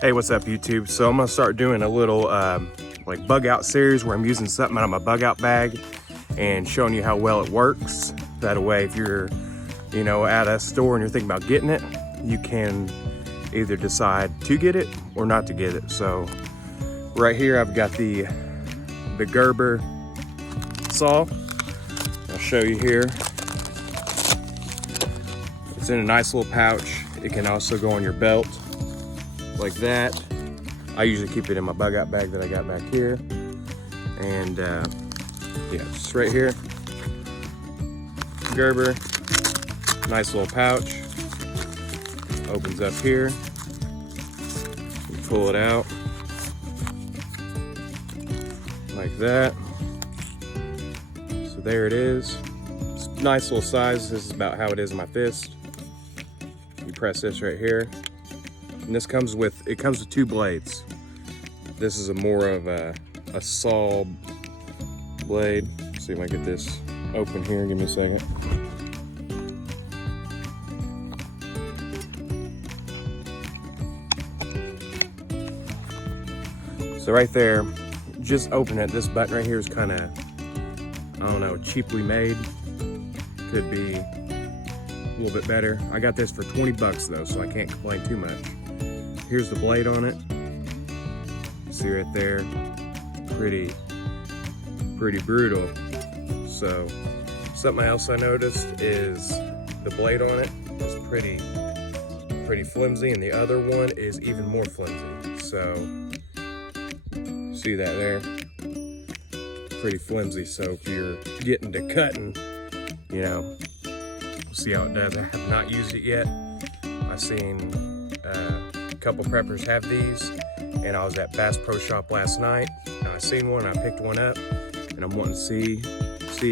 Hey, what's up YouTube? So I'm gonna start doing a little like bug out series where I'm using something out of my bug out bag and showing you how well it works. That way, if you're, at a store and you're thinking about getting it, you can either decide to get it or not to get it. So right here, I've got the Gerber saw. I'll show you here. It's in a nice little pouch. It can also go on your belt like that. I usually keep it in my bug out bag that I got back here. And yeah, just right here. Gerber, nice little pouch. Opens up here. You pull it out like that. So there it is. It's a nice little size. This is about how it is in my fist. You press this right here. And this comes with, two blades. This is more of a saw blade. Let's see if I can get this open here. Give me a second. So right there, just open it. This button right here is kind of, I don't know, cheaply made. Could be a little bit better. I got this for 20 bucks though, so I can't complain too much. Here's the blade on it. See right there, pretty brutal. So something else I noticed is the blade on it is pretty flimsy, and the other one is even more flimsy. So see that there? Pretty flimsy. So if you're getting to cutting, we'll see how it does. I have not used it yet. I've seen a couple preppers have these, and I was at Bass Pro Shop last night and I seen one. I picked one up and I'm wanting to see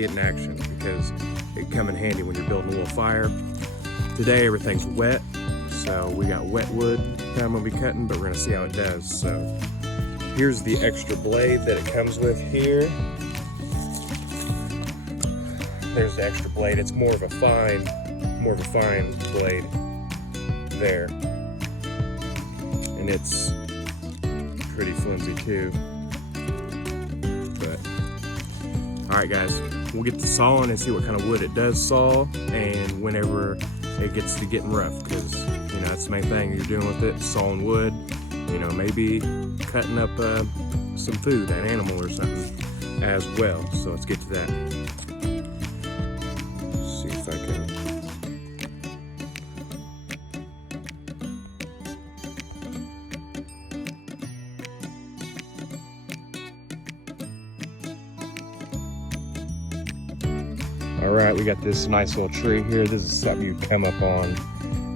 it in action because it come in handy when you're building a little fire. Today everything's wet, so we got wet wood that I'm gonna be cutting, but we're gonna see how it does. So here's the extra blade that it comes with here. There's the extra blade. It's more of a fine blade there. And it's pretty flimsy too. But all right guys, we'll get to sawing and see what kind of wood it does saw, and whenever it gets to getting rough, because that's the main thing you're doing with it, sawing wood. Maybe cutting up some food, an animal or something as well. So let's get to that. Let's see if I can. All right, we got this nice little tree here. This is something you come up on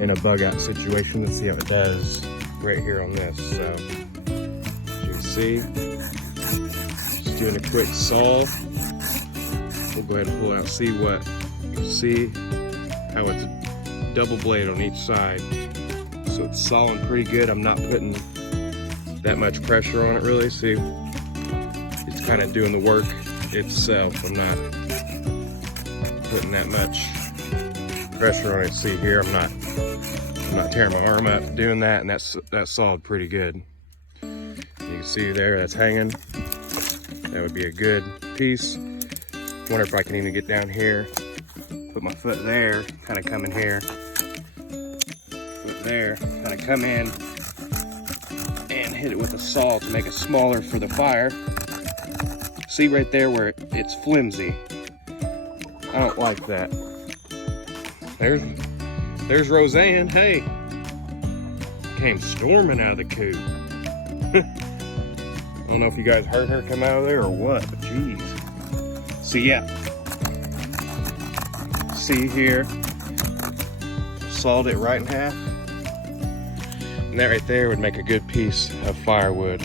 in a bug out situation. Let's see how it does right here on this. So as you can see, just doing a quick saw. We'll go ahead and pull out, see what you see, how it's double blade on each side. So it's sawing pretty good. I'm not putting that much pressure on it really. See, it's kind of doing the work itself. I'm not putting that much pressure on it. See here, I'm not tearing my arm up doing that, and that's sawed pretty good. You can see there, that's hanging. That would be a good piece. Wonder if I can even get down here, put my foot there, kind of come in here, foot there, kind of come in and hit it with a saw to make it smaller for the fire. See right there where it's flimsy? I don't like that. There's Roseanne. Hey, came storming out of the coop. I don't know if you guys heard her come out of there or what, but geez. So yeah, see here, sawed it right in half, and that right there would make a good piece of firewood.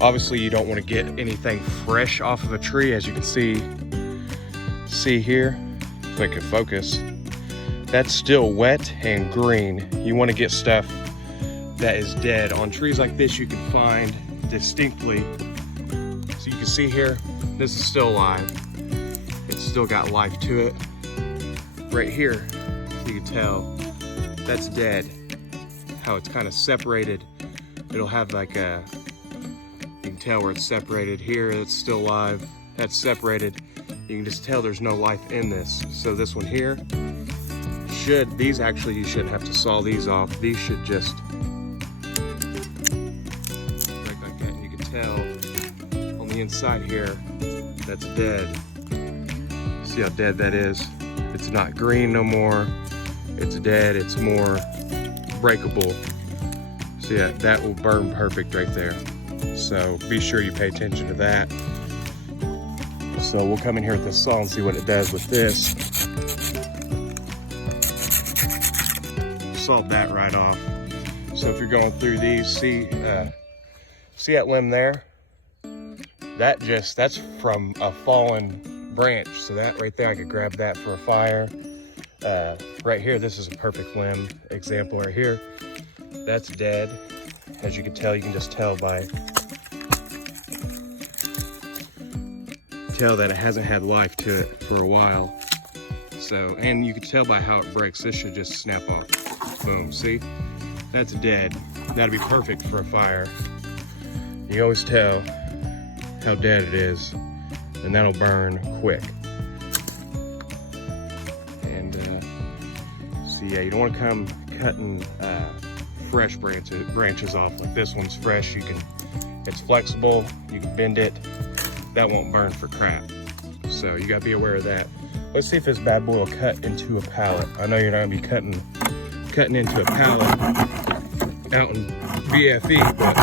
Obviously, you don't want to get anything fresh off of a tree, as you can see here. If I could focus. That's still wet and green. You want to get stuff that is dead. On trees like this, you can find distinctly. So you can see here, this is still alive. It's still got life to it. Right here, you can tell that's dead. how it's kind of separated. It'll have like a, you can tell where it's separated. Here it's still live, that's separated. You can just tell there's no life in this. So this one here, these actually, you shouldn't have to saw these off. These should just break like that. And you can tell on the inside here, that's dead. See how dead that is? It's not green no more. It's dead, it's more breakable. So yeah, that will burn perfect right there. So be sure you pay attention to that. So we'll come in here with this saw and see what it does with this. Sawed that right off. So if you're going through these, see that limb there? That's from a fallen branch. So that right there, I could grab that for a fire. Right here, this is a perfect limb example right here. That's dead. As you can tell, you can just tell that it hasn't had life to it for a while. So, and you can tell by how it breaks, this should just snap off. Boom, see? That's dead. That'd be perfect for a fire. You always tell how dead it is, and that'll burn quick. And so yeah, you don't want to come cutting fresh branches off. Like this one's fresh, it's flexible, you can bend it. That won't burn for crap. So you gotta be aware of that. Let's see if this bad boy will cut into a pallet. I know you're not gonna be cutting into a pallet out in BFE, but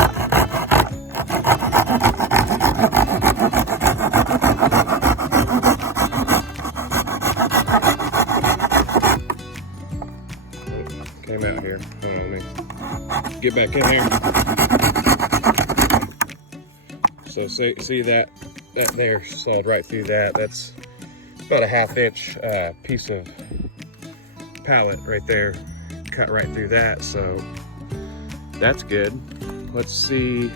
came out here. Hold on, let me get back in there. So see that there sawed right through that. That's about a 1/2 inch piece of pallet right there, cut right through that. So that's good. Let's see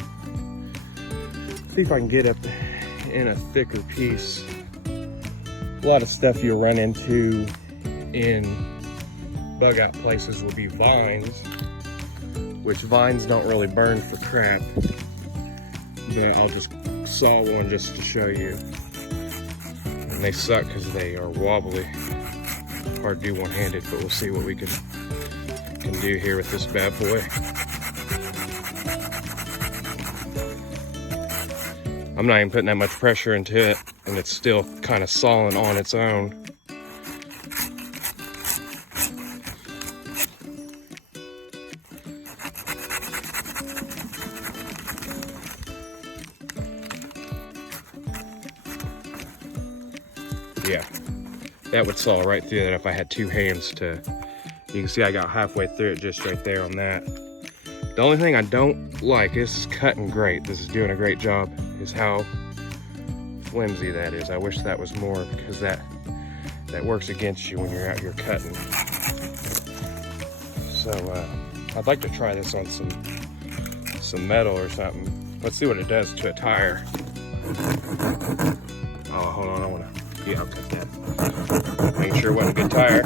if I can get up in a thicker piece. A lot of stuff you'll run into in bug out places will be vines, which vines don't really burn for crap. But I'll just saw one just to show you. And they suck because they are wobbly. Hard to do one-handed, but we'll see what we can do here with this bad boy. I'm not even putting that much pressure into it, and it's still kind of sawing on its own. Yeah, that would saw right through that if I had 2 hands to. You can see I got halfway through it just right there on that. The only thing I don't like, this is cutting great, this is doing a great job, is how flimsy that is. I wish that was more, because that works against you when you're out here cutting. So I'd like to try this on some metal or something. Let's see what it does to a tire. Oh, hold on, I wanna. Yeah, I'll cut that. Make sure it wasn't a good tire.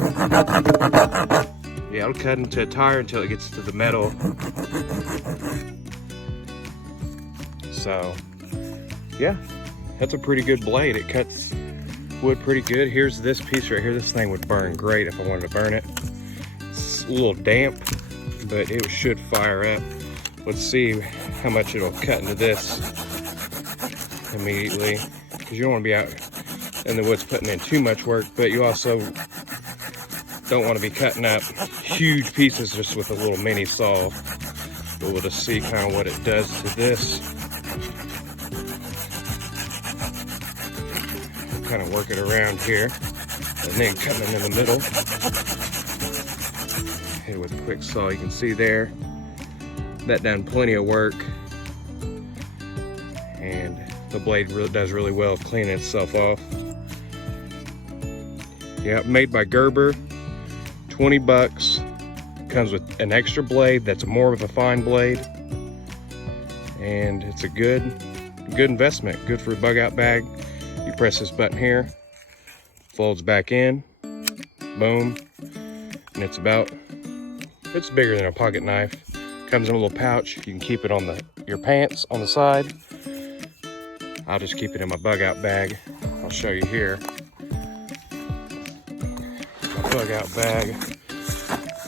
Yeah, I'll cut into a tire until it gets to the metal. So, yeah, that's a pretty good blade. It cuts wood pretty good. Here's this piece right here. This thing would burn great if I wanted to burn it. It's a little damp, but it should fire up. Let's see how much it'll cut into this immediately, because you don't want to be out in the woods putting in too much work, but you also don't want to be cutting up huge pieces just with a little mini saw. But we'll just see kind of what it does to this. Kind of work it around here, and then cutting in the middle. Hit it with a quick saw. You can see there, that done plenty of work, and the blade does really well cleaning itself off. Yeah, made by Gerber, 20 bucks. Comes with an extra blade that's more of a fine blade, and it's a good investment. Good for a bug out bag. You press this button here, folds back in, boom, and it's bigger than a pocket knife. Comes in a little pouch. You can keep it on your pants on the side. I'll just keep it in my bug out bag. I'll show you here. My bug out bag.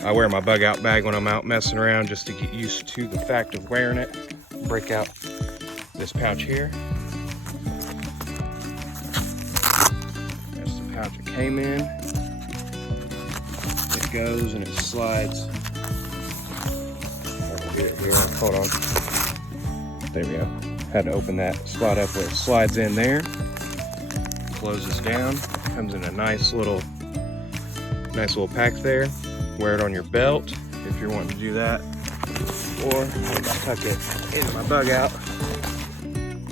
I wear my bug out bag when I'm out messing around just to get used to the fact of wearing it. Break out this pouch here. That's the pouch it came in. It goes and it slides. I'll get it here. Hold on. There we go. Had to open that slide up where it slides in there. Closes down. Comes in a nice little pack there. Wear it on your belt if you're wanting to do that. Or I'll just tuck it into my bug out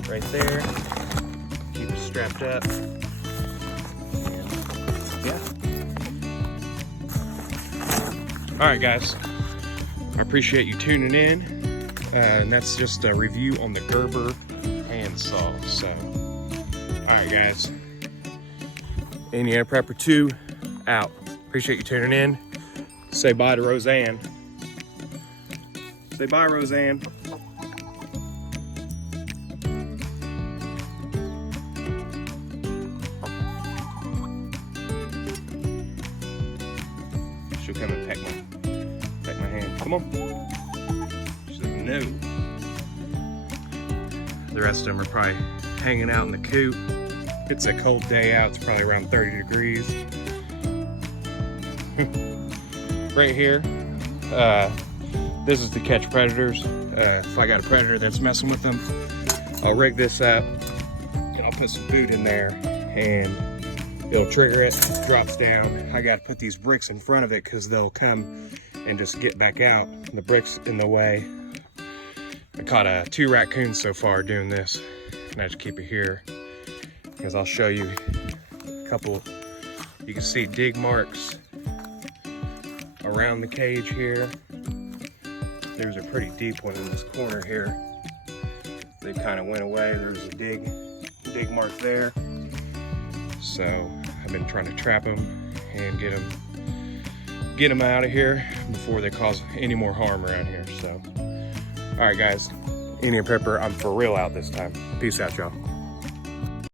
right there. Keep it strapped up. And yeah. All right, guys. I appreciate you tuning in. And that's just a review on the Gerber Hand Saw. So, all right, guys. Indiana Prepper 2 out. Appreciate you tuning in. Say bye to Roseanne. Say bye, Roseanne. She'll come and peck my hand. Come on. She's like, no. The rest of them are probably hanging out in the coop. It's a cold day out. It's probably around 30 degrees. Right here, this is to catch predators. If I got a predator that's messing with them, I'll rig this up and I'll put some food in there and it'll trigger it, drops down. I got to put these bricks in front of it because they'll come and just get back out. The bricks in the way. I caught 2 raccoons so far doing this, and I just keep it here because I'll show you a couple. You can see dig marks around the cage here. There's a pretty deep one in this corner here. They kind of went away. There's a dig mark there. So I've been trying to trap them and get them out of here before they cause any more harm around here. So, all right, guys, Indian Prepper, I'm for real out this time. Peace out, y'all.